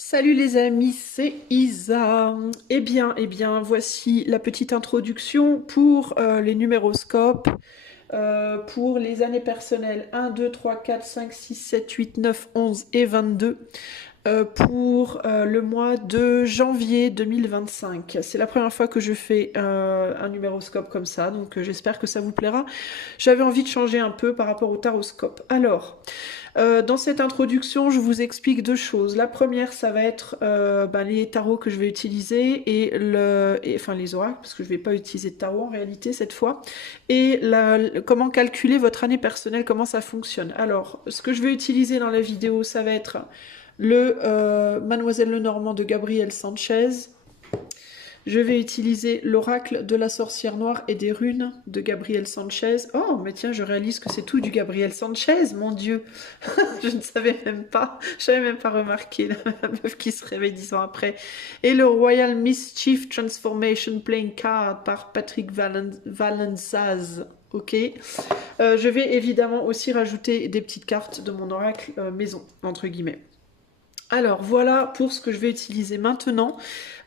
Salut les amis, c'est Isa. Eh bien, voici la petite introduction pour les numéroscopes, pour les années personnelles 1, 2, 3, 4, 5, 6, 7, 8, 9, 11 et 22 pour le mois de janvier 2025. C'est la première fois que je fais un numéroscope comme ça, donc j'espère que ça vous plaira. J'avais envie de changer un peu par rapport au taroscope. Alors, dans cette introduction, je vous explique deux choses. La première, ça va être les tarots que je vais utiliser enfin les oracles, parce que je ne vais pas utiliser de tarot en réalité cette fois, et comment calculer votre année personnelle, comment ça fonctionne. Alors, ce que je vais utiliser dans la vidéo, ça va être le Mademoiselle Lenormand de Gabriel Sanchez. Je vais utiliser l'oracle de la sorcière noire et des runes de Gabriel Sanchez. Oh, mais tiens, je réalise que c'est tout du Gabriel Sanchez, mon Dieu. Je ne savais même pas, j'avais même pas remarqué la meuf qui se réveille 10 ans après. Et le Royal Mischief Transformation Playing Card par Patrick Valenzaz. Ok. Je vais évidemment aussi rajouter des petites cartes de mon oracle maison, entre guillemets. Alors voilà pour ce que je vais utiliser maintenant.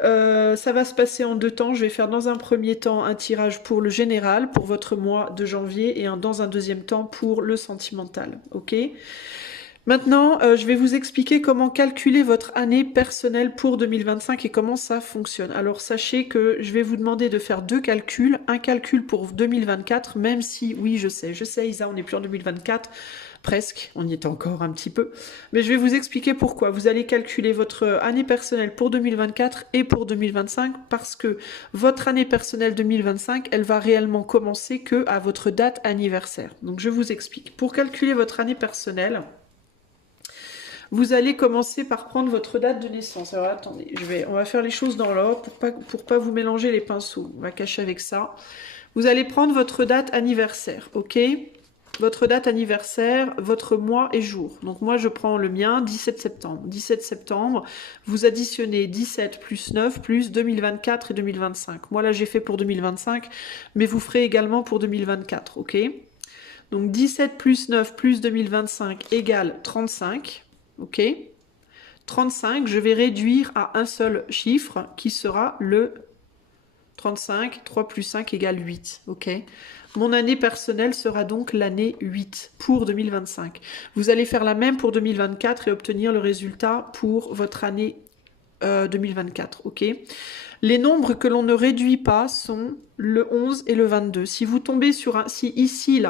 Ça va se passer en deux temps. Je vais faire dans un premier temps un tirage pour le général, pour votre mois de janvier, et dans un deuxième temps pour le sentimental. Ok. Maintenant, je vais vous expliquer comment calculer votre année personnelle pour 2025 et comment ça fonctionne. Alors sachez que je vais vous demander de faire deux calculs. Un calcul pour 2024, même si, oui, je sais, Isa, on n'est plus en 2024. Presque, on y est encore un petit peu. Mais je vais vous expliquer pourquoi. Vous allez calculer votre année personnelle pour 2024 et pour 2025 parce que votre année personnelle 2025, elle va réellement commencer que à votre date anniversaire. Donc je vous explique. Pour calculer votre année personnelle, vous allez commencer par prendre votre date de naissance. Alors attendez, on va faire les choses dans l'ordre pour pas vous mélanger les pinceaux. On va cacher avec ça. Vous allez prendre votre date anniversaire, ok ? Votre date anniversaire, votre mois et jour. Donc moi je prends le mien, 17 septembre. 17 septembre, vous additionnez 17 plus 9 plus 2024 et 2025. Moi là j'ai fait pour 2025, mais vous ferez également pour 2024, ok ? Donc 17 plus 9 plus 2025 égale 35, ok ? 35, je vais réduire à un seul chiffre qui sera le 35, 3 plus 5 égale 8, ok ? Mon année personnelle sera donc l'année 8 pour 2025. Vous allez faire la même pour 2024 et obtenir le résultat pour votre année 2024, ok ? Les nombres que l'on ne réduit pas sont le 11 et le 22. Si vous tombez sur un... Si ici,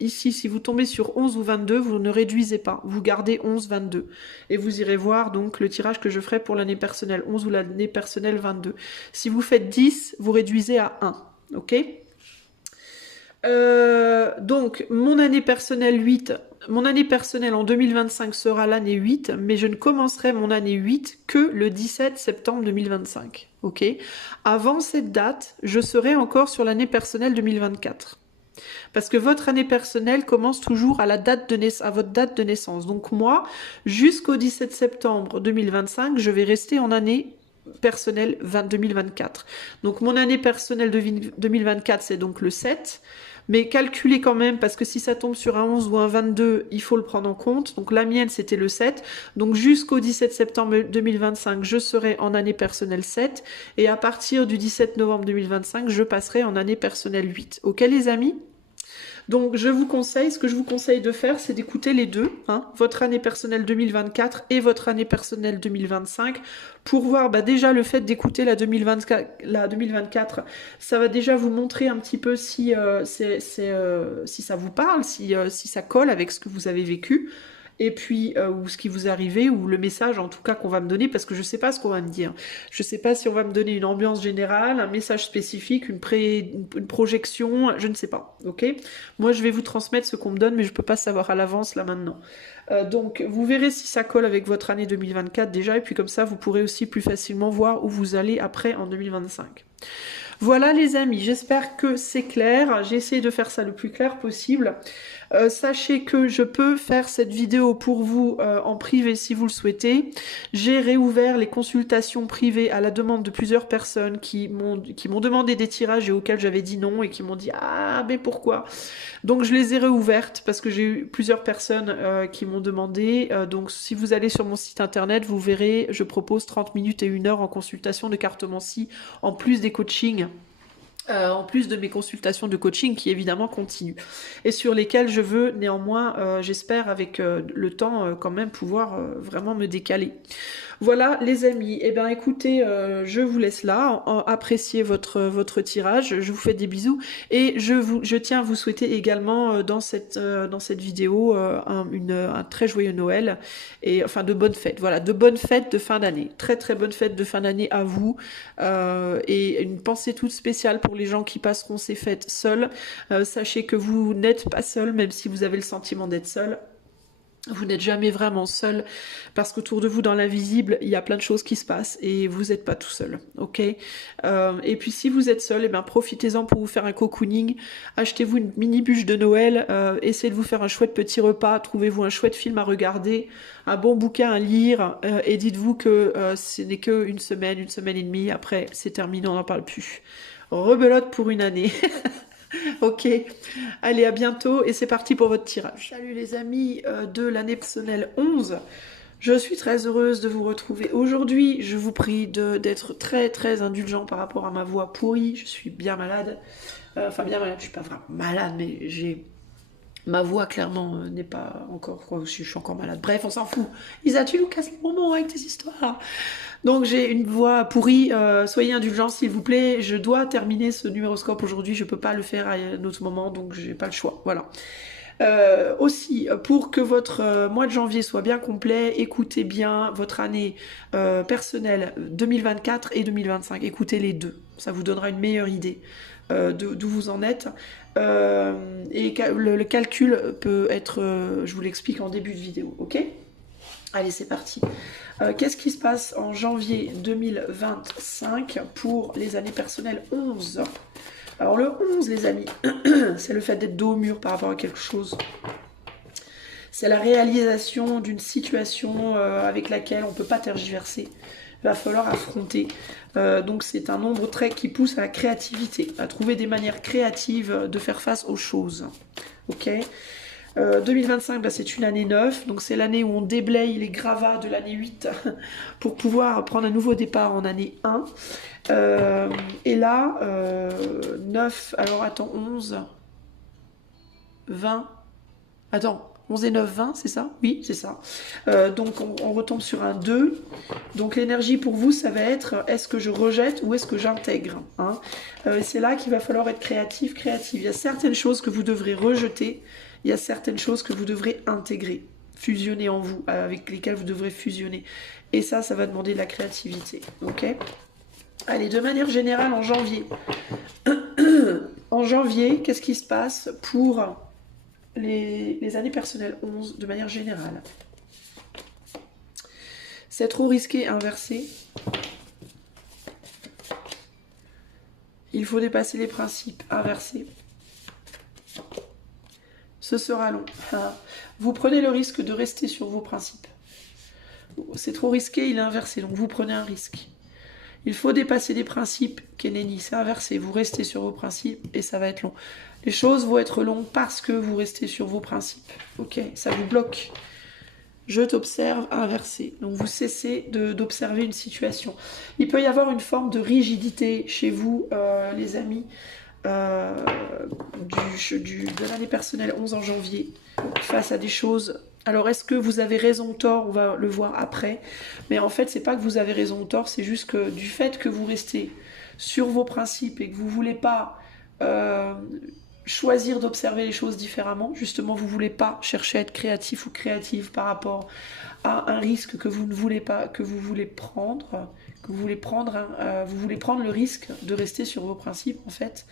ici, si vous tombez sur 11 ou 22, vous ne réduisez pas. Vous gardez 11, 22. Et vous irez voir donc le tirage que je ferai pour l'année personnelle 11 ou l'année personnelle 22. Si vous faites 10, vous réduisez à 1, ok ? Donc, mon année personnelle en 2025 sera l'année 8, mais je ne commencerai mon année 8 que le 17 septembre 2025. Ok ? Avant cette date, je serai encore sur l'année personnelle 2024. Parce que votre année personnelle commence toujours à votre date de naissance. Donc moi, jusqu'au 17 septembre 2025, je vais rester en année personnelle 2024. Donc mon année personnelle 2024, c'est donc le 7. Mais calculez quand même, parce que si ça tombe sur un 11 ou un 22, il faut le prendre en compte. Donc la mienne, c'était le 7. Donc jusqu'au 17 septembre 2025, je serai en année personnelle 7. Et à partir du 17 novembre 2025, je passerai en année personnelle 8. Ok les amis ? Donc ce que je vous conseille de faire, c'est d'écouter les deux, hein, votre année personnelle 2024 et votre année personnelle 2025, pour voir déjà le fait d'écouter la 2024, ça va déjà vous montrer un petit peu si ça vous parle, si ça colle avec ce que vous avez vécu. Et puis, ou ce qui vous est arrivé, ou le message en tout cas qu'on va me donner, parce que je ne sais pas ce qu'on va me dire. Je ne sais pas si on va me donner une ambiance générale, un message spécifique, une projection, je ne sais pas, ok ? Moi, je vais vous transmettre ce qu'on me donne, mais je ne peux pas savoir à l'avance, là, maintenant. Donc, vous verrez si ça colle avec votre année 2024 déjà, et puis comme ça, vous pourrez aussi plus facilement voir où vous allez après en 2025. Voilà les amis, j'espère que c'est clair. J'ai essayé de faire ça le plus clair possible. Sachez que je peux faire cette vidéo pour vous en privé si vous le souhaitez. J'ai réouvert les consultations privées à la demande de plusieurs personnes qui m'ont demandé des tirages et auxquels j'avais dit non et qui m'ont dit ah mais pourquoi? Donc je les ai réouvertes parce que j'ai eu plusieurs personnes qui m'ont demandé. Donc si vous allez sur mon site internet, vous verrez, je propose 30 minutes et 1 heure en consultation de cartomancie en plus des coachings. En plus de mes consultations de coaching qui évidemment continuent et sur lesquelles je veux néanmoins, j'espère avec le temps quand même pouvoir vraiment me décaler. Voilà les amis, et bien écoutez, je vous laisse là, appréciez votre tirage, je vous fais des bisous et je tiens à vous souhaiter également dans cette vidéo un très joyeux Noël et enfin de bonnes fêtes, voilà, de bonnes fêtes de fin d'année, très très bonnes fêtes de fin d'année à vous et une pensée toute spéciale pour les gens qui passeront ces fêtes seuls. Sachez que vous n'êtes pas seuls, même si vous avez le sentiment d'être seul. Vous n'êtes jamais vraiment seul parce qu'autour de vous dans l'invisible il y a plein de choses qui se passent et vous n'êtes pas tout seul, ok. Et puis si vous êtes seul, et bien profitez-en pour vous faire un cocooning, achetez-vous une mini bûche de Noël, essayez de vous faire un chouette petit repas, trouvez-vous un chouette film à regarder, un bon bouquin à lire et dites-vous que ce n'est que une semaine et demie, après c'est terminé, on n'en parle plus. Rebelote pour une année. Ok, allez à bientôt et c'est parti pour votre tirage. Salut les amis de l'année personnelle 11. Je suis très heureuse de vous retrouver aujourd'hui. Je vous prie d'être très très indulgent par rapport à ma voix pourrie. Je suis bien malade. Enfin bien malade, je suis pas vraiment malade mais j'ai... Ma voix, clairement, n'est pas encore... Quoi, je suis encore malade. Bref, on s'en fout. Isa, tu nous casses les moments avec tes histoires. Donc, j'ai une voix pourrie. Soyez indulgents, s'il vous plaît. Je dois terminer ce numéroscope aujourd'hui. Je peux pas le faire à un autre moment, donc j'ai pas le choix. Voilà. Aussi, pour que votre mois de janvier soit bien complet, écoutez bien votre année personnelle 2024 et 2025. Écoutez les deux. Ça vous donnera une meilleure idée d'où vous en êtes. Et le calcul peut être, je vous l'explique en début de vidéo, ok? Allez, c'est parti. Qu'est-ce qui se passe en janvier 2025 pour les années personnelles 11? Alors le 11, les amis, c'est le fait d'être dos au mur par rapport à quelque chose. C'est la réalisation d'une situation avec laquelle on ne peut pas tergiverser. Il va falloir affronter. Donc c'est un nombre très qui pousse à la créativité, à trouver des manières créatives de faire face aux choses. Ok. 2025, bah, c'est une année 9, donc c'est l'année où on déblaye les gravats de l'année 8 pour pouvoir prendre un nouveau départ en année 1. Et là, 9, alors attends, 11, 20, attends, 11 et 9, 20, c'est ça? Oui, c'est ça. Donc on retombe sur un 2. Donc l'énergie pour vous, ça va être est-ce que je rejette ou est-ce que j'intègre, hein? C'est là qu'il va falloir être créatif. Il y a certaines choses que vous devrez rejeter, il y a certaines choses que vous devrez intégrer, fusionner en vous, avec lesquelles vous devrez fusionner. Et ça va demander de la créativité, ok? Allez, de manière générale, en janvier. En janvier, qu'est-ce qui se passe pour les années personnelles 11 de manière générale? C'est trop risqué, inversé. Il faut dépasser les principes, inversé. Ce sera long. Vous prenez le risque de rester sur vos principes. C'est trop risqué, il est inversé, donc vous prenez un risque. Il faut dépasser des principes, Keneni, c'est inversé. Vous restez sur vos principes et ça va être long. Les choses vont être longues parce que vous restez sur vos principes. Ok, ça vous bloque. Je t'observe, inversé. Donc vous cessez d'observer une situation. Il peut y avoir une forme de rigidité chez vous, les amis, de l'année personnelle 11 en janvier, face à des choses. Alors est-ce que vous avez raison ou tort? On va le voir après. Mais en fait, c'est pas que vous avez raison ou tort, c'est juste que du fait que vous restez sur vos principes et que vous voulez pas choisir d'observer les choses différemment, justement, vous voulez pas chercher à être créatif ou créative par rapport à un risque que vous ne voulez pas, que vous voulez prendre, vous voulez prendre le risque de rester sur vos principes, en fait,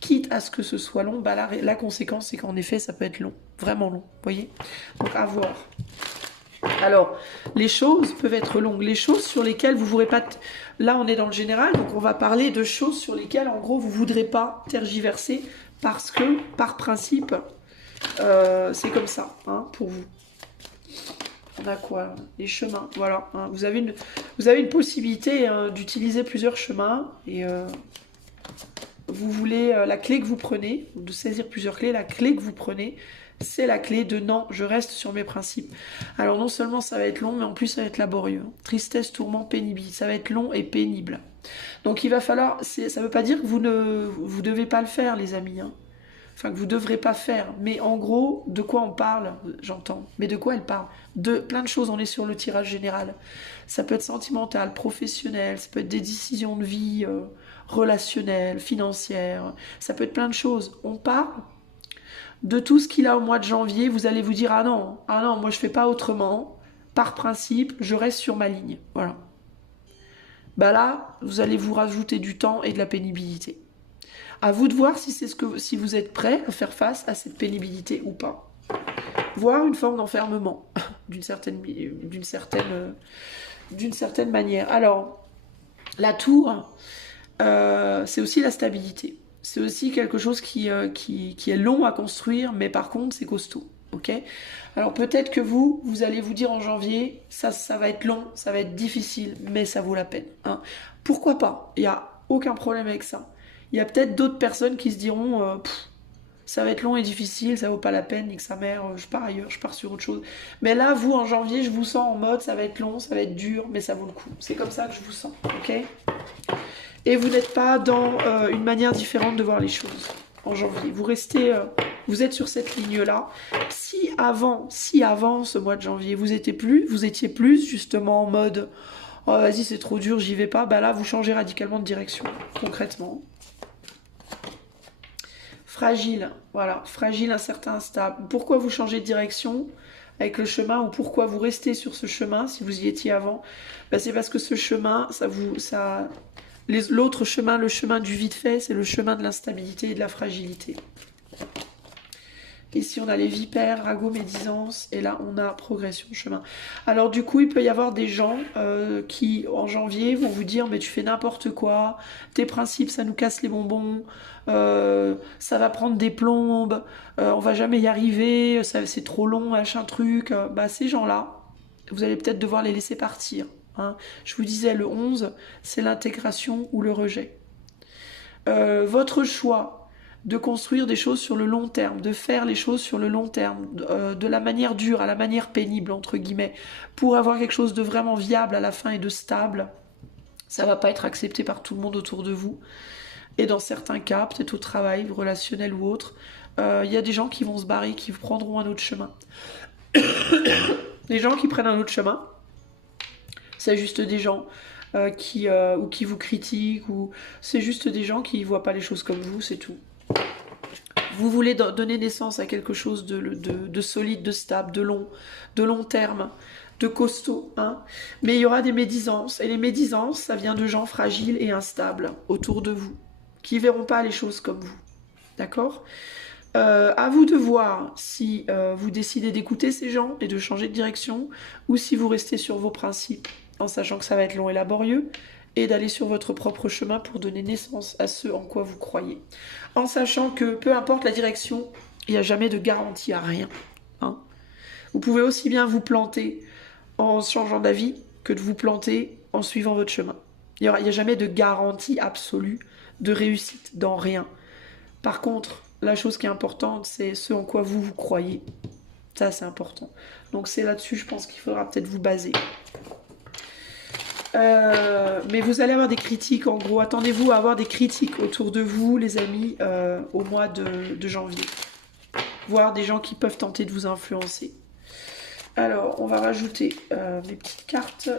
quitte à ce que ce soit long. Bah la conséquence, c'est qu'en effet, ça peut être long, vraiment long, vous voyez. Donc, à voir. Alors, les choses peuvent être longues, les choses sur lesquelles vous ne voudrez pas... Là, on est dans le général, donc on va parler de choses sur lesquelles, en gros, vous ne voudrez pas tergiverser parce que, par principe, C'est comme ça, hein, pour vous. On a quoi? Les chemins, voilà. Hein. Vous avez une possibilité hein, d'utiliser plusieurs chemins et vous voulez la clé que vous prenez, de saisir plusieurs clés, la clé que vous prenez, c'est la clé de non, je reste sur mes principes. Alors non seulement ça va être long, mais en plus ça va être laborieux. Tristesse, tourment, pénibilité, ça va être long et pénible. Donc il va falloir, ça ne veut pas dire que vous devez pas le faire les amis, hein. Enfin que vous devrez pas faire, mais en gros, de quoi on parle, j'entends. Mais de quoi elle parle? De plein de choses, on est sur le tirage général. Ça peut être sentimental, professionnel, ça peut être des décisions de vie relationnelles, financières, ça peut être plein de choses. On parle de tout ce qu'il a au mois de janvier, vous allez vous dire ah non, moi je fais pas autrement, par principe, je reste sur ma ligne. Voilà. Bah là, vous allez vous rajouter du temps et de la pénibilité. À vous de voir si vous êtes prêt à faire face à cette pénibilité ou pas. Voire une forme d'enfermement, d'une certaine manière. Alors, la tour, c'est aussi la stabilité. C'est aussi quelque chose qui est long à construire, mais par contre, c'est costaud. Ok. Alors peut-être que vous allez vous dire en janvier, ça va être long, ça va être difficile, mais ça vaut la peine. Hein. Pourquoi pas? Il n'y a aucun problème avec ça. Il y a peut-être d'autres personnes qui se diront ça va être long et difficile, ça vaut pas la peine, nique sa mère, je pars ailleurs, je pars sur autre chose. Mais là, vous, en janvier, je vous sens en mode ça va être long, ça va être dur, mais ça vaut le coup. C'est comme ça que je vous sens, ok? Et vous n'êtes pas dans une manière différente de voir les choses en janvier. Vous êtes sur cette ligne-là. Si avant ce mois de janvier, vous étiez plus justement en mode oh vas-y c'est trop dur, j'y vais pas, bah là vous changez radicalement de direction, concrètement. Fragile, voilà, fragile, incertain, instable. Pourquoi vous changez de direction avec le chemin ou pourquoi vous restez sur ce chemin si vous y étiez avant? Bah, c'est parce que ce chemin, l'autre chemin, le chemin du vite fait, c'est le chemin de l'instabilité et de la fragilité. Ici, on a les vipères, ragots, médisance, et là, on a progression, chemin. Alors, du coup, il peut y avoir des gens qui, en janvier, vont vous dire, mais tu fais n'importe quoi, tes principes, ça nous casse les bonbons, ça va prendre des plombes, on va jamais y arriver, c'est trop long, machin truc. Bah, ces gens-là, vous allez peut-être devoir les laisser partir. Hein. Je vous disais, le 11, c'est l'intégration ou le rejet. Votre choix de construire des choses sur le long terme, de faire les choses sur le long terme, de la manière dure à la manière pénible, entre guillemets, pour avoir quelque chose de vraiment viable à la fin et de stable, ça va pas être accepté par tout le monde autour de vous. Et dans certains cas, peut-être au travail, relationnel ou autre, il y a des gens qui vont se barrer, qui prendront un autre chemin. Les gens qui prennent un autre chemin, c'est juste des gens qui vous critiquent, ou c'est juste des gens qui ne voient pas les choses comme vous, c'est tout. Vous voulez donner naissance à quelque chose de solide, de stable, de long terme, de costaud. Hein. Mais il y aura des médisances. Et les médisances, ça vient de gens fragiles et instables autour de vous, qui ne verront pas les choses comme vous. D'accord? À vous de voir si vous décidez d'écouter ces gens et de changer de direction, ou si vous restez sur vos principes, en sachant que ça va être long et laborieux, et d'aller sur votre propre chemin pour donner naissance à ce en quoi vous croyez. En sachant que peu importe la direction, il n'y a jamais de garantie à rien. Hein. Vous pouvez aussi bien vous planter en changeant d'avis que de vous planter en suivant votre chemin. Il n'y a jamais de garantie absolue de réussite dans rien. Par contre, la chose qui est importante, c'est ce en quoi vous croyez. Ça, c'est important. Donc c'est là-dessus, je pense qu'il faudra peut-être vous baser. Mais vous allez avoir des critiques, en gros. Attendez-vous à avoir des critiques autour de vous, les amis, au mois de janvier. Voire des gens qui peuvent tenter de vous influencer. Alors, on va rajouter mes petites cartes.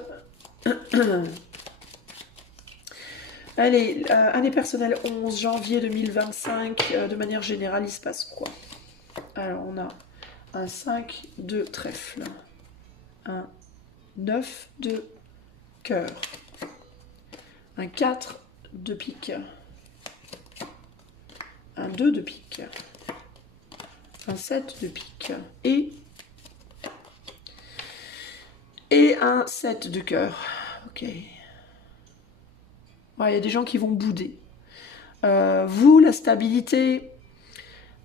Allez, année personnelle 11 janvier 2025. De manière générale, il se passe quoi? Alors, on a un 5 de trèfle. Un 9 de cœur, un 4 de pique, un 2 de pique, un 7 de pique et un 7 de cœur. Ok. Ouais, y a des gens qui vont bouder. Vous, la stabilité,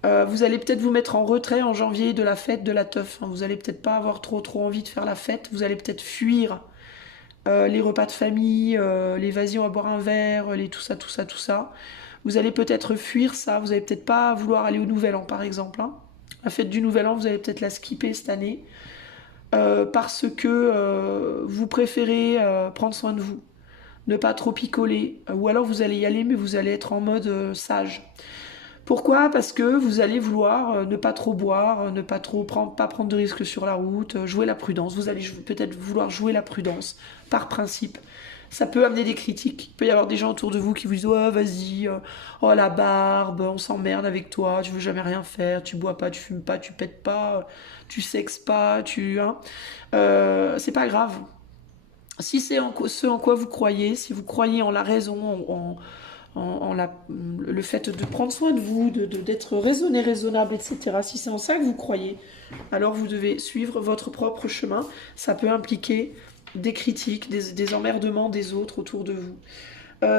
Vous allez peut-être vous mettre en retrait en janvier de la fête de la teuf, hein. Vous allez peut-être pas avoir trop envie de faire la fête. Vous allez peut-être fuir les repas de famille, les vas-y on va boire un verre, les tout ça, tout ça, tout ça. Vous allez peut-être fuir ça. Vous allez peut-être pas vouloir aller au Nouvel An par exemple, hein. La fête du Nouvel An, vous allez peut-être la skipper cette année parce que vous préférez prendre soin de vous, ne pas trop picoler, ou alors vous allez y aller mais vous allez être en mode sage. Pourquoi? Parce que vous allez vouloir ne pas trop boire, ne pas trop prendre, pas prendre de risques sur la route, jouer la prudence. Vous allez peut-être vouloir jouer la prudence par principe. Ça peut amener des critiques. Il peut y avoir des gens autour de vous qui vous disent oh vas-y, oh la barbe, on s'emmerde avec toi, tu veux jamais rien faire, tu bois pas, tu fumes pas, tu pètes pas, tu sexes pas, tu hein. C'est pas grave. Si c'est ce en quoi vous croyez, si vous croyez en la raison, le fait de prendre soin de vous, d'être raisonné, raisonnable, etc. Si c'est en ça que vous croyez, alors vous devez suivre votre propre chemin. Ça peut impliquer des critiques, des emmerdements des autres autour de vous.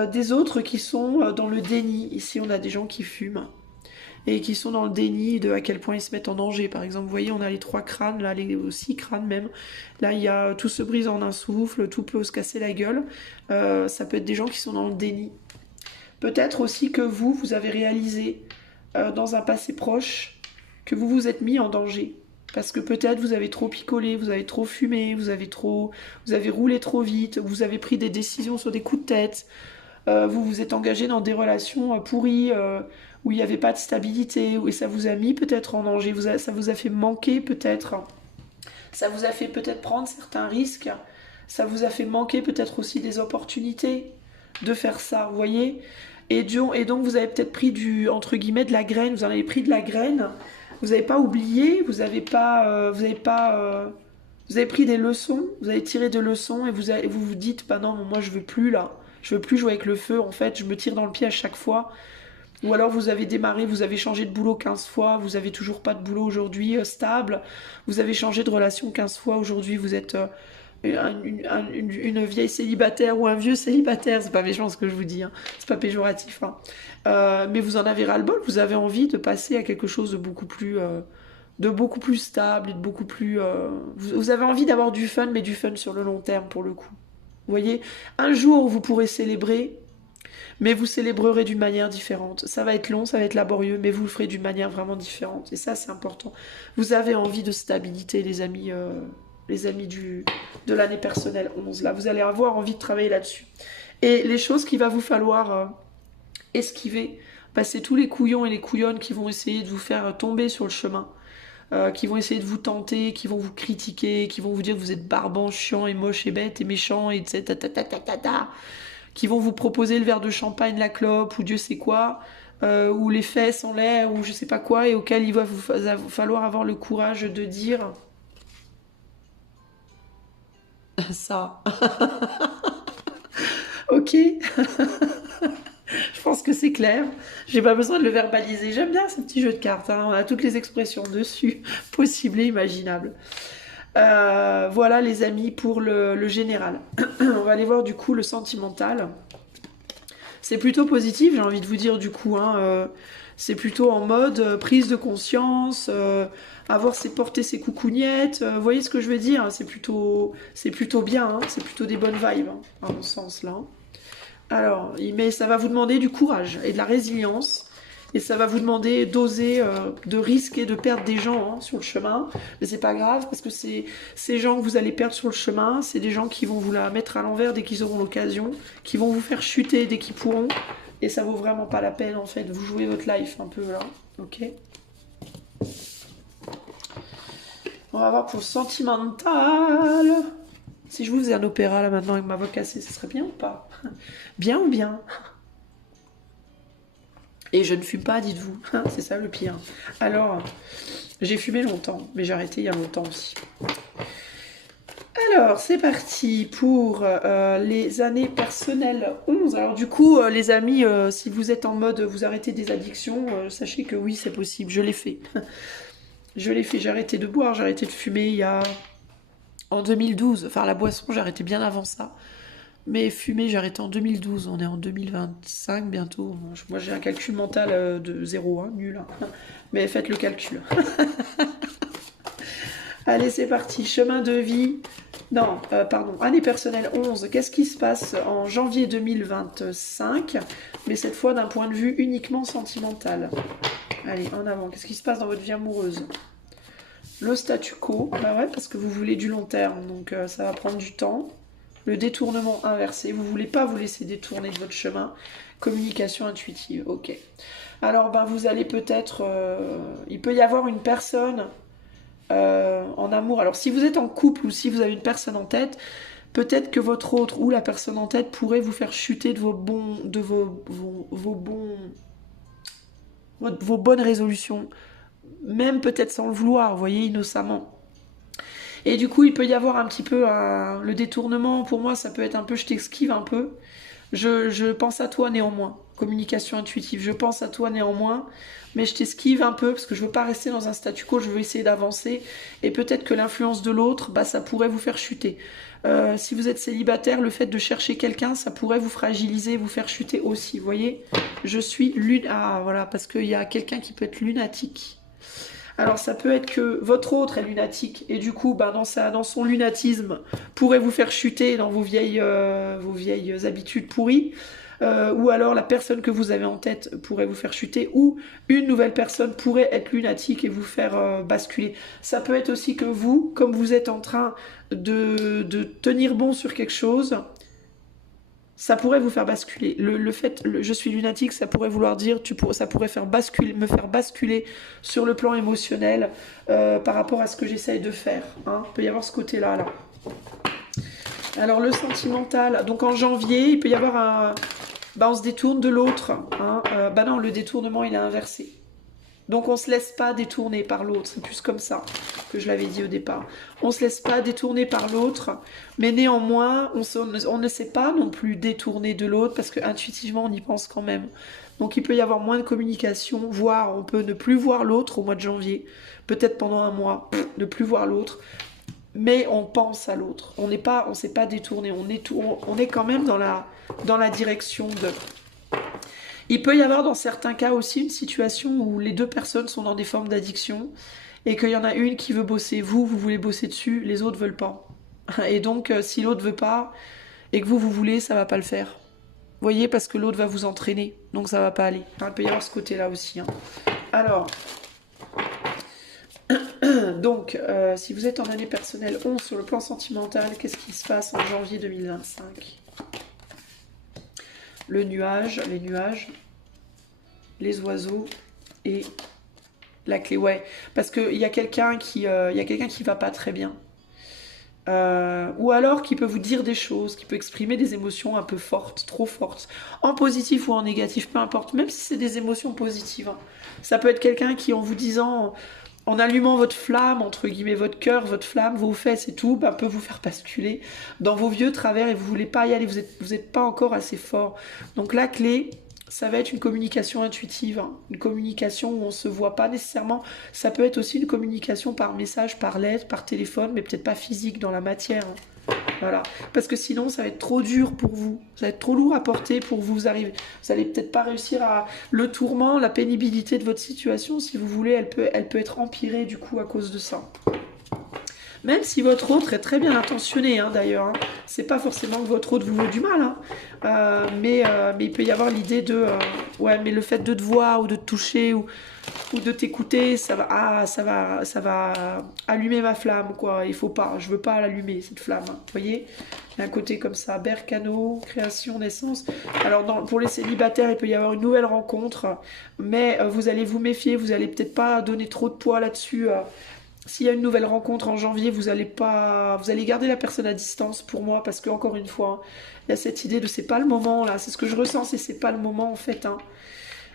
Des autres qui sont dans le déni. Ici, on a des gens qui fument et qui sont dans le déni de à quel point ils se mettent en danger. Par exemple, vous voyez, on a les 3 crânes, là, les 6 crânes même. Là, il y a tout se brise en un souffle, tout peut se casser la gueule. Ça peut être des gens qui sont dans le déni. Peut-être aussi que vous avez réalisé dans un passé proche que vous vous êtes mis en danger. Parce que peut-être vous avez trop picolé, vous avez trop fumé, vous avez roulé trop vite, vous avez pris des décisions sur des coups de tête, vous vous êtes engagé dans des relations pourries où il n'y avait pas de stabilité, et ça vous a mis peut-être en danger, ça vous a fait manquer peut-être, ça vous a fait peut-être prendre certains risques, ça vous a fait manquer peut-être aussi des opportunités de faire ça, vous voyez. Et donc vous avez peut-être pris entre guillemets de la graine, vous en avez pris de la graine, vous n'avez pas oublié, vous avez pris des leçons, vous avez tiré des leçons et vous vous dites, bah non, moi je veux plus là, je veux plus jouer avec le feu, en fait, je me tire dans le pied à chaque fois. Ou alors vous avez démarré, vous avez changé de boulot 15 fois, vous avez toujours pas de boulot aujourd'hui stable, vous avez changé de relation 15 fois, aujourd'hui vous êtes une vieille célibataire ou un vieux célibataire, c'est pas méchant ce que je vous dis, hein. C'est pas péjoratif, hein. Mais vous en avez ras-le-bol, vous avez envie de passer à quelque chose de beaucoup plus stable et de beaucoup plus... vous avez envie d'avoir du fun, mais du fun sur le long terme pour le coup. Vous voyez, un jour vous pourrez célébrer, mais vous célébrerez d'une manière différente. Ça va être long, ça va être laborieux, mais vous le ferez d'une manière vraiment différente. Et ça, c'est important. Vous avez envie de stabilité, les amis de l'année personnelle 11. Là, vous allez avoir envie de travailler là-dessus. Et les choses qu'il va vous falloir esquiver, bah, c'est tous les couillons et les couillonnes qui vont essayer de vous faire tomber sur le chemin. Qui vont essayer de vous tenter, qui vont vous critiquer, qui vont vous dire que vous êtes barbant, chiant et moche et bête et méchant et etc. Qui vont vous proposer le verre de champagne, la clope ou Dieu sait quoi, ou les fesses en l'air ou je sais pas quoi, et auquel il va vous falloir avoir le courage de dire ça. Ok. Je pense que c'est clair. J'ai pas besoin de le verbaliser. J'aime bien ce petit jeu de cartes, hein. On a toutes les expressions dessus, possibles et imaginables. Voilà les amis pour le général. On va aller voir du coup le sentimental. C'est plutôt positif, j'ai envie de vous dire du coup, hein. C'est plutôt en mode prise de conscience, porter ses coucougnettes. Vous voyez ce que je veux dire? C'est plutôt bien, hein. C'est plutôt des bonnes vibes, hein, à mon sens là. Alors, mais ça va vous demander du courage et de la résilience. Et ça va vous demander d'oser, de risquer de perdre des gens hein, sur le chemin. Mais c'est pas grave parce que ces gens que vous allez perdre sur le chemin, c'est des gens qui vont vous la mettre à l'envers dès qu'ils auront l'occasion, qui vont vous faire chuter dès qu'ils pourront. Et ça vaut vraiment pas la peine en fait. Vous jouez votre life un peu là. Ok. On va voir pour le sentimental. Si je vous faisais un opéra là maintenant avec ma voix cassée, ce serait bien ou pas? Bien ou bien? Et je ne fume pas, dites-vous. C'est ça le pire. Alors, j'ai fumé longtemps, mais j'ai arrêté il y a longtemps aussi. Alors, c'est parti pour les années personnelles 11. Alors du coup, les amis, si vous êtes en mode vous arrêtez des addictions, sachez que oui, c'est possible. Je l'ai fait. Je l'ai fait. J'ai arrêté de boire, j'ai arrêté de fumer en 2012. Enfin, la boisson, j'ai arrêté bien avant ça. Mais fumer, j'ai arrêté en 2012, on est en 2025 bientôt. Moi j'ai un calcul mental de 0, hein, nul. Hein. Mais faites le calcul. Allez, c'est parti. Chemin de vie. Non, pardon. Année personnelle 11. Qu'est-ce qui se passe en janvier 2025? Mais cette fois d'un point de vue uniquement sentimental. Allez, en avant. Qu'est-ce qui se passe dans votre vie amoureuse? Le statu quo. Bah ouais, parce que vous voulez du long terme. Donc ça va prendre du temps. Le détournement inversé. Vous voulez pas vous laisser détourner de votre chemin. Communication intuitive. Ok. Alors, ben, vous allez peut-être... il peut y avoir une personne... en amour. Alors si vous êtes en couple ou si vous avez une personne en tête, peut-être que votre autre ou la personne en tête pourrait vous faire chuter de vos bons, de vos bonnes résolutions, même peut-être sans le vouloir, vous voyez, innocemment. Et du coup, il peut y avoir un petit peu le détournement. Pour moi, ça peut être un peu je t'esquive un peu. Je pense à toi néanmoins. Communication intuitive. Je pense à toi néanmoins, mais je t'esquive un peu parce que je veux pas rester dans un statu quo. Je veux essayer d'avancer. Et peut-être que l'influence de l'autre, bah, ça pourrait vous faire chuter. Si vous êtes célibataire, le fait de chercher quelqu'un, ça pourrait vous fragiliser, vous faire chuter aussi. Vous voyez, je suis ah voilà, parce qu'il y a quelqu'un qui peut être lunatique. Alors ça peut être que votre autre est lunatique et du coup, ben, dans son lunatisme, pourrait vous faire chuter dans vos vieilles habitudes pourries. Ou alors la personne que vous avez en tête pourrait vous faire chuter, ou une nouvelle personne pourrait être lunatique et vous faire basculer. Ça peut être aussi que vous, comme vous êtes en train de tenir bon sur quelque chose, ça pourrait vous faire basculer. Le fait, je suis lunatique, ça pourrait vouloir dire, ça pourrait me faire basculer sur le plan émotionnel par rapport à ce que j'essaye de faire. Hein. Il peut y avoir ce côté-là. Là. Alors le sentimental, donc en janvier, il peut y avoir un... Bah, on se détourne de l'autre. Hein. Bah non, le détournement, il est inversé. Donc on ne se laisse pas détourner par l'autre, c'est plus comme ça que je l'avais dit au départ. On ne se laisse pas détourner par l'autre, mais néanmoins, on ne sait pas non plus détourner de l'autre parce qu'intuitivement on y pense quand même. Donc il peut y avoir moins de communication, voire on peut ne plus voir l'autre au mois de janvier, peut-être pendant un mois, ne plus voir l'autre, mais on pense à l'autre. On s'est pas détourné, on est quand même dans la direction de... Il peut y avoir dans certains cas aussi une situation où les deux personnes sont dans des formes d'addiction et qu'il y en a une qui veut bosser. Vous voulez bosser dessus, les autres veulent pas. Et donc, si l'autre veut pas et que vous voulez, ça va pas le faire. Vous voyez, parce que l'autre va vous entraîner, donc ça va pas aller. Il peut y avoir ce côté-là aussi. Hein. Alors, donc, si vous êtes en année personnelle 11 sur le plan sentimental, qu'est-ce qui se passe en janvier 2025 ? Le nuage, les nuages, les oiseaux et la clé. Ouais, parce qu'il y a quelqu'un qui va pas très bien. Ou alors qui peut vous dire des choses, qui peut exprimer des émotions un peu fortes, trop fortes, en positif ou en négatif, peu importe, même si c'est des émotions positives. Hein. Ça peut être quelqu'un qui, en vous disant, en allumant votre flamme, entre guillemets, votre cœur, votre flamme, vos fesses et tout, bah, peut vous faire basculer dans vos vieux travers et vous voulez pas y aller, vous êtes pas encore assez fort. Donc la clé, ça va être une communication intuitive, hein. Une communication où on ne se voit pas nécessairement. Ça peut être aussi une communication par message, par lettre, par téléphone, mais peut-être pas physique dans la matière. Hein. Voilà. Parce que sinon, ça va être trop dur pour vous. Ça va être trop lourd à porter pour vous arriver. Vous n'allez peut-être pas réussir à... Le tourment, la pénibilité de votre situation, si vous voulez, elle peut être empirée du coup à cause de ça. Même si votre autre est très bien intentionné, hein, d'ailleurs. Hein. C'est pas forcément que votre autre vous veut du mal. Hein. Mais il peut y avoir l'idée de... ouais, mais le fait de te voir ou de te toucher ou de t'écouter, ça va allumer ma flamme, quoi. Il faut pas, je veux pas l'allumer, cette flamme. Hein. Vous voyez ? Il y a un côté comme ça. Bercano, création, naissance. Alors, pour les célibataires, il peut y avoir une nouvelle rencontre. Mais vous allez vous méfier. Vous allez peut-être pas donner trop de poids là-dessus. S'il y a une nouvelle rencontre en janvier, vous allez garder la personne à distance pour moi, parce que encore une fois, il y a cette idée de c'est pas le moment là, c'est ce que je ressens, c'est pas le moment en fait. Hein.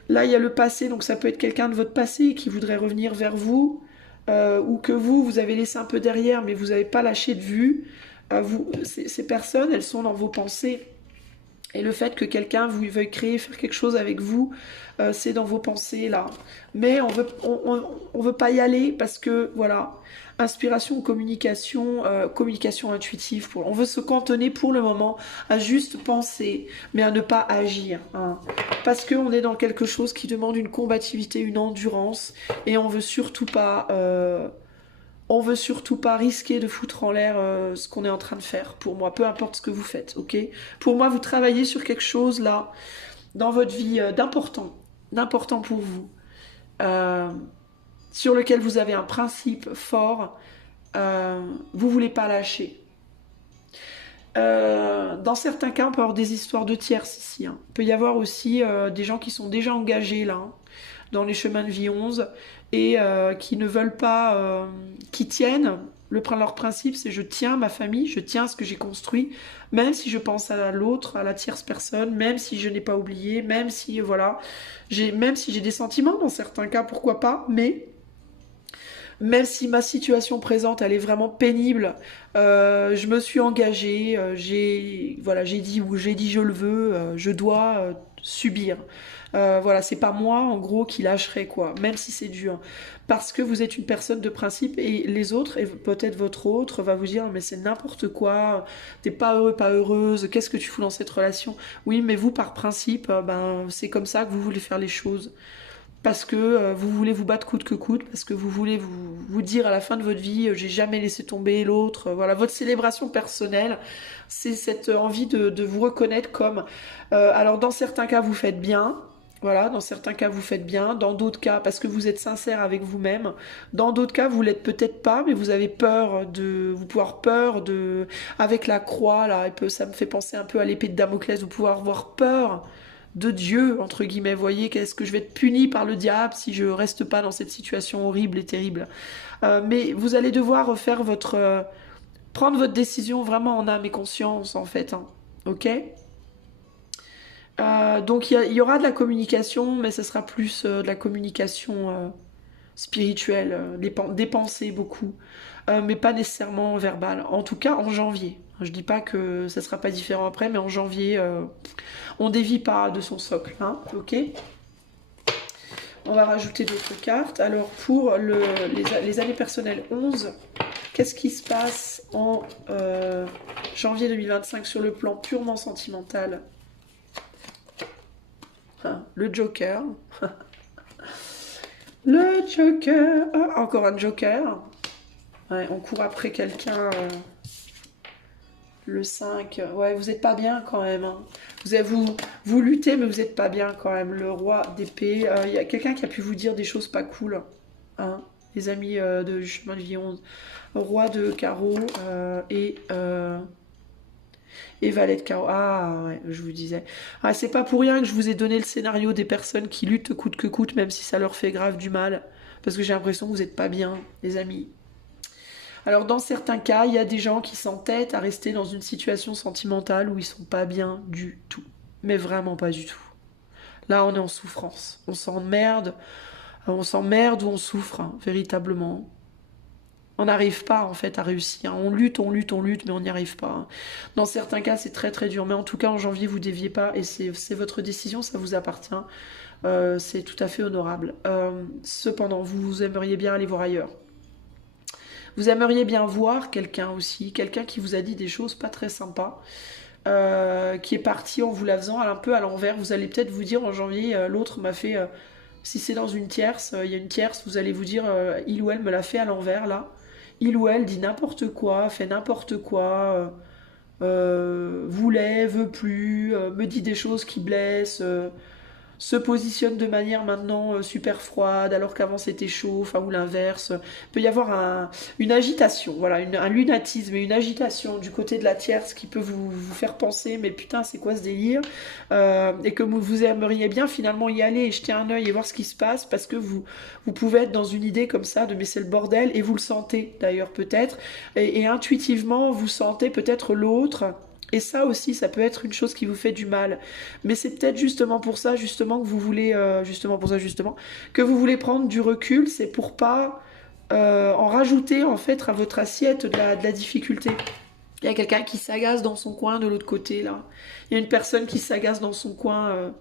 Là, il y a le passé, donc ça peut être quelqu'un de votre passé qui voudrait revenir vers vous, ou que vous avez laissé un peu derrière, mais vous n'avez pas lâché de vue. Ces personnes, elles sont dans vos pensées. Et le fait que quelqu'un veuille faire quelque chose avec vous, c'est dans vos pensées là. Mais on veut pas y aller parce que voilà. Inspiration, communication, communication intuitive. On veut se cantonner pour le moment à juste penser, mais à ne pas agir. Hein. Parce qu'on est dans quelque chose qui demande une combativité, une endurance, et on veut surtout pas risquer de foutre en l'air ce qu'on est en train de faire. Pour moi, peu importe ce que vous faites, ok? Pour moi, vous travaillez sur quelque chose là dans votre vie d'important pour vous. Euh, sur lequel vous avez un principe fort, vous voulez pas lâcher. Dans certains cas, on peut avoir des histoires de tierces ici. Hein. Il peut y avoir aussi des gens qui sont déjà engagés là, hein, dans les chemins de vie 11 et qui ne veulent pas, qui tiennent. Leur principe, c'est je tiens ma famille, je tiens ce que j'ai construit, même si je pense à l'autre, à la tierce personne, même si je n'ai pas oublié, même si voilà, même si j'ai des sentiments dans certains cas, pourquoi pas, mais même si ma situation présente elle est vraiment pénible, je me suis engagée, j'ai dit ou j'ai dit je le veux, je dois subir. Voilà, c'est pas moi en gros qui lâcherai quoi, même si c'est dur, parce que vous êtes une personne de principe et les autres et peut-être votre autre va vous dire mais c'est n'importe quoi, t'es pas heureux, pas heureuse, qu'est-ce que tu fous dans cette relation? Oui, mais vous par principe, ben c'est comme ça que vous voulez faire les choses parce que vous voulez vous battre coûte que coûte, parce que vous voulez vous dire à la fin de votre vie, j'ai jamais laissé tomber l'autre. Voilà, votre célébration personnelle, c'est cette envie de vous reconnaître comme... alors dans certains cas, vous faites bien. Voilà, dans certains cas, vous faites bien. Dans d'autres cas, parce que vous êtes sincère avec vous-même. Dans d'autres cas, vous l'êtes peut-être pas, mais vous avez peur de... Vous pouvez avoir peur de... Avec la croix, là, ça me fait penser un peu à l'épée de Damoclès. Vous pouvez avoir peur de Dieu, entre guillemets. Vous voyez, qu'est-ce que je vais être puni par le diable si je reste pas dans cette situation horrible et terrible. Mais vous allez devoir faire prendre votre décision vraiment en âme et conscience, en fait. Hein. Ok. Donc il y aura de la communication, mais ce sera plus de la communication spirituelle, des pensées beaucoup, mais pas nécessairement verbale. En tout cas en janvier. Je dis pas que ça sera pas différent après, mais en janvier, on dévie pas de son socle, hein, ok. On va rajouter d'autres cartes. Alors pour les années personnelles 11, qu'est-ce qui se passe en janvier 2025 sur le plan purement sentimental? Le Joker. Le Joker. Ah, encore un Joker. Ouais, on court après quelqu'un. Le 5. Ouais, vous êtes pas bien quand même. Hein. Vous luttez, mais vous êtes pas bien quand même. Le roi d'épée. Il y a quelqu'un qui a pu vous dire des choses pas cool. Hein, les amis de chemin de vie 11. Roi de carreau et valet de carreau. Ah, ouais, je vous disais. Ah, c'est pas pour rien que je vous ai donné le scénario des personnes qui luttent coûte que coûte, même si ça leur fait grave du mal. Parce que j'ai l'impression que vous n'êtes pas bien, les amis. Alors, dans certains cas, il y a des gens qui s'entêtent à rester dans une situation sentimentale où ils sont pas bien du tout. Mais vraiment pas du tout. Là, on est en souffrance. On s'emmerde ou on souffre, hein, véritablement. On n'arrive pas en fait à réussir. On lutte, mais on n'y arrive pas. Hein. Dans certains cas, c'est très très dur. Mais en tout cas, en janvier, vous déviez pas et c'est votre décision, ça vous appartient. C'est tout à fait honorable. Cependant, vous aimeriez bien aller voir ailleurs. Vous aimeriez bien voir quelqu'un aussi, quelqu'un qui vous a dit des choses pas très sympas, qui est parti en vous la faisant un peu à l'envers. Vous allez peut-être vous dire en janvier, l'autre m'a fait... si c'est dans une tierce, il y a une tierce, vous allez vous dire, il ou elle me l'a fait à l'envers là. Il ou elle dit n'importe quoi, fait n'importe quoi, voulait, veut plus, me dit des choses qui blessent, se positionne de manière maintenant super froide alors qu'avant c'était chaud, enfin ou l'inverse. Il peut y avoir une agitation, voilà, un lunatisme et une agitation du côté de la tierce qui peut vous faire penser mais putain c'est quoi ce délire et que vous aimeriez bien finalement y aller et jeter un œil et voir ce qui se passe parce que vous pouvez être dans une idée comme ça de mais c'est le bordel et vous le sentez d'ailleurs peut-être et intuitivement vous sentez peut-être l'autre. Et ça aussi, ça peut être une chose qui vous fait du mal. Mais c'est peut-être justement pour ça, justement, que vous voulez, que vous voulez prendre du recul. C'est pour pas en rajouter, en fait, à votre assiette de la difficulté. Il y a quelqu'un qui s'agace dans son coin de l'autre côté, là. Il y a une personne qui s'agace dans son coin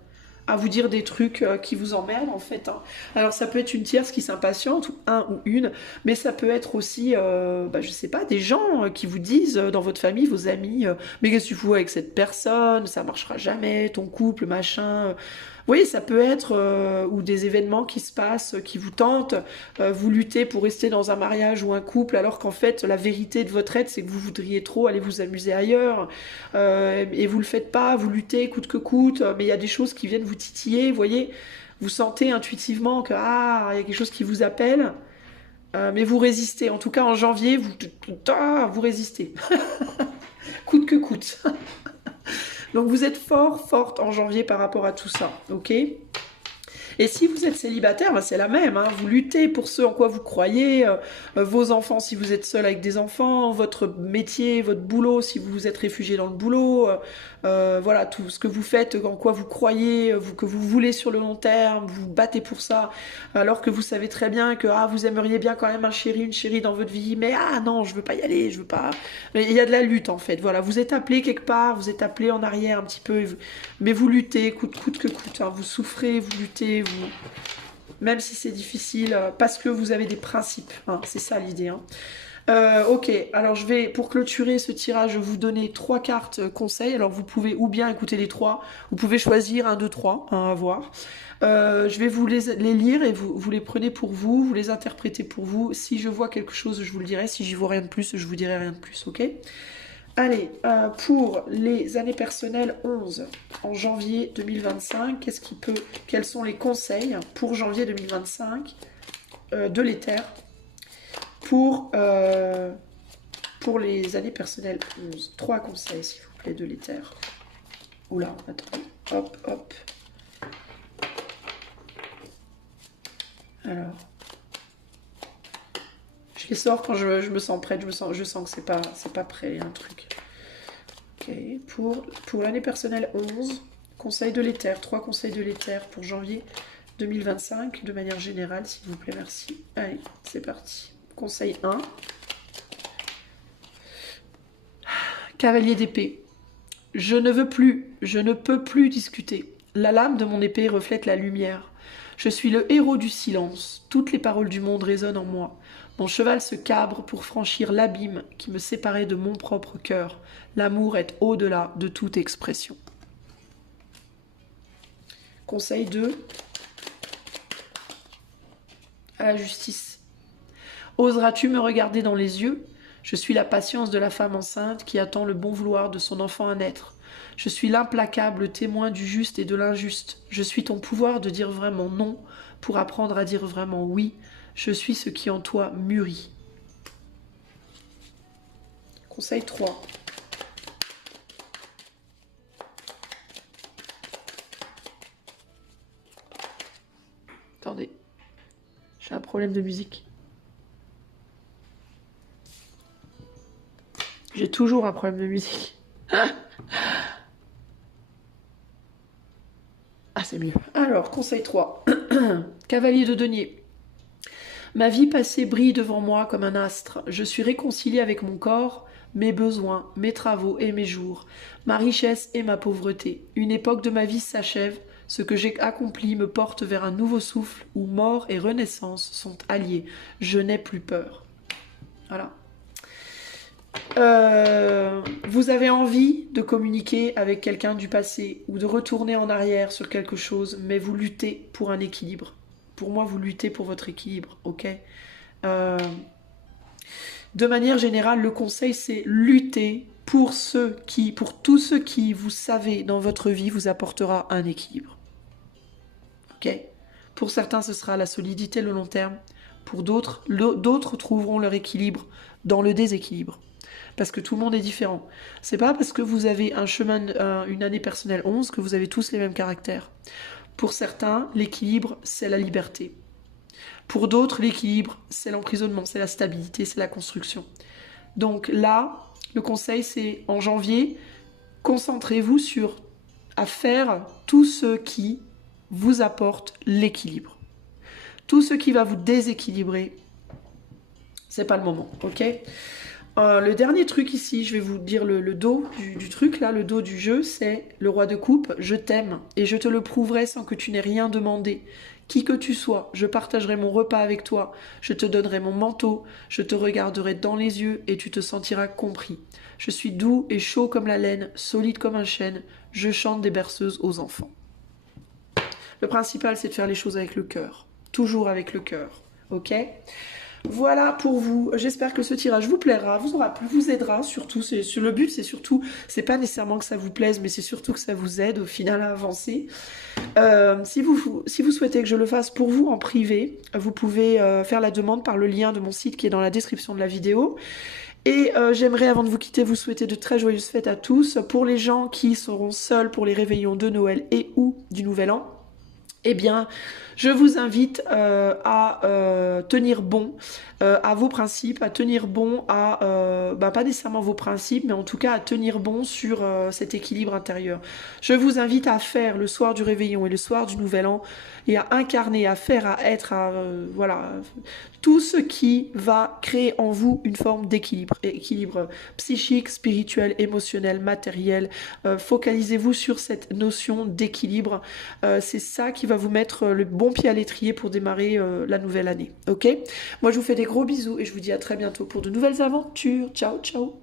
à vous dire des trucs qui vous emmerdent en fait, hein. Alors ça peut être une tierce qui s'impatiente, ou un ou une, mais ça peut être aussi, je sais pas, des gens qui vous disent dans votre famille, vos amis, mais qu'est-ce que tu fous avec cette personne, ça marchera jamais, ton couple, machin. Vous voyez, ça peut être, ou des événements qui se passent, qui vous tentent, vous luttez pour rester dans un mariage ou un couple, alors qu'en fait, la vérité de votre être, c'est que vous voudriez trop aller vous amuser ailleurs, et vous le faites pas, vous luttez coûte que coûte, mais il y a des choses qui viennent vous titiller, vous voyez, vous sentez intuitivement que, ah, il y a quelque chose qui vous appelle, mais vous résistez. En tout cas, en janvier, vous résistez, coûte que coûte. Donc vous êtes forte en janvier par rapport à tout ça, ok? Et si vous êtes célibataire, ben c'est la même, hein. Vous luttez pour ce en quoi vous croyez, vos enfants si vous êtes seul avec des enfants, votre métier, votre boulot si vous vous êtes réfugié dans le boulot, voilà, tout ce que vous faites, en quoi vous croyez, que vous voulez sur le long terme, vous vous battez pour ça, alors que vous savez très bien que vous aimeriez bien quand même un chéri, une chérie dans votre vie, mais non, je veux pas y aller, je veux pas. Mais il y a de la lutte en fait, voilà, vous êtes appelé quelque part, vous êtes appelé en arrière un petit peu, mais vous luttez, coûte que coûte, hein. Vous souffrez, vous luttez, même si c'est difficile, parce que vous avez des principes, hein. C'est ça l'idée, hein. Ok, alors je vais, pour clôturer ce tirage, vous donner 3 cartes conseils. Alors vous pouvez ou bien écouter les 3, vous pouvez choisir 1, 2, 3, à voir. Je vais vous les lire et vous les prenez pour vous les interprétez pour vous. Si je vois quelque chose, je vous le dirai. Si j'y vois rien de plus, je vous dirai rien de plus, ok? Allez, pour les années personnelles 11, en janvier 2025, quels sont les conseils pour janvier 2025 de l'éther pour les années personnelles 11? 3 conseils, s'il vous plaît, de l'éther. Oula, attendez, hop, hop. Alors, je les sors quand je me sens prête, je sens que c'est pas prêt, il y a un truc. Ok, pour l'année personnelle 11, conseil de l'éther, 3 conseils de l'éther pour janvier 2025, de manière générale, s'il vous plaît, merci. Allez, c'est parti. Conseil 1. Cavalier d'épée. Je ne peux plus discuter. La lame de mon épée reflète la lumière. Je suis le héros du silence. Toutes les paroles du monde résonnent en moi. Mon cheval se cabre pour franchir l'abîme qui me séparait de mon propre cœur. L'amour est au-delà de toute expression. Conseil 2. À la justice. Oseras-tu me regarder dans les yeux? Je suis la patience de la femme enceinte qui attend le bon vouloir de son enfant à naître. Je suis l'implacable témoin du juste et de l'injuste. Je suis ton pouvoir de dire vraiment non pour apprendre à dire vraiment oui. Je suis ce qui en toi mûrit. Conseil 3. Attendez, j'ai un problème de musique. J'ai toujours un problème de musique. C'est mieux. Alors, conseil 3. Cavalier de denier. Ma vie passée brille devant moi comme un astre. Je suis réconcilié avec mon corps, mes besoins, mes travaux et mes jours, ma richesse et ma pauvreté. Une époque de ma vie s'achève. Ce que j'ai accompli me porte vers un nouveau souffle où mort et renaissance sont alliés. Je n'ai plus peur. Voilà. Vous avez envie de communiquer avec quelqu'un du passé ou de retourner en arrière sur quelque chose, mais vous luttez pour un équilibre. Pour moi, vous luttez pour votre équilibre, ok? De manière générale, le conseil, c'est lutter pour tout ce qui, vous savez, dans votre vie, vous apportera un équilibre. Ok? Pour certains, ce sera la solidité, le long terme. Pour d'autres, d'autres trouveront leur équilibre dans le déséquilibre. Parce que tout le monde est différent. C'est pas parce que vous avez une année personnelle 11 que vous avez tous les mêmes caractères. Pour certains, l'équilibre, c'est la liberté. Pour d'autres, l'équilibre, c'est l'emprisonnement, c'est la stabilité, c'est la construction. Donc là, le conseil, c'est en janvier, concentrez-vous à faire tout ce qui vous apporte l'équilibre. Tout ce qui va vous déséquilibrer, c'est pas le moment, ok ? Le dernier truc ici, je vais vous dire le dos du truc, là, le dos du jeu, c'est le roi de coupe, je t'aime et je te le prouverai sans que tu n'aies rien demandé. Qui que tu sois, je partagerai mon repas avec toi, je te donnerai mon manteau, je te regarderai dans les yeux et tu te sentiras compris. Je suis doux et chaud comme la laine, solide comme un chêne, je chante des berceuses aux enfants. Le principal, c'est de faire les choses avec le cœur, toujours avec le cœur, ok? Voilà pour vous. J'espère que ce tirage vous plaira, vous aura plu, vous aidera. Surtout, le but, c'est surtout, c'est pas nécessairement que ça vous plaise, mais c'est surtout que ça vous aide au final à avancer. Si vous souhaitez que je le fasse pour vous en privé, vous pouvez faire la demande par le lien de mon site qui est dans la description de la vidéo. Et j'aimerais, avant de vous quitter, vous souhaiter de très joyeuses fêtes à tous. Pour les gens qui seront seuls pour les réveillons de Noël et ou du Nouvel An, eh bien, je vous invite à tenir bon à vos principes, à tenir bon à, pas nécessairement vos principes, mais en tout cas à tenir bon sur cet équilibre intérieur. Je vous invite à faire le soir du réveillon et le soir du Nouvel An, et à incarner, à faire, à être, voilà, tout ce qui va créer en vous une forme d'équilibre, équilibre psychique, spirituel, émotionnel, matériel. Focalisez-vous sur cette notion d'équilibre. C'est ça qui va vous mettre le bon pied à l'étrier pour démarrer la nouvelle année. Ok? Moi, je vous fais des gros bisous et je vous dis à très bientôt pour de nouvelles aventures. Ciao, ciao!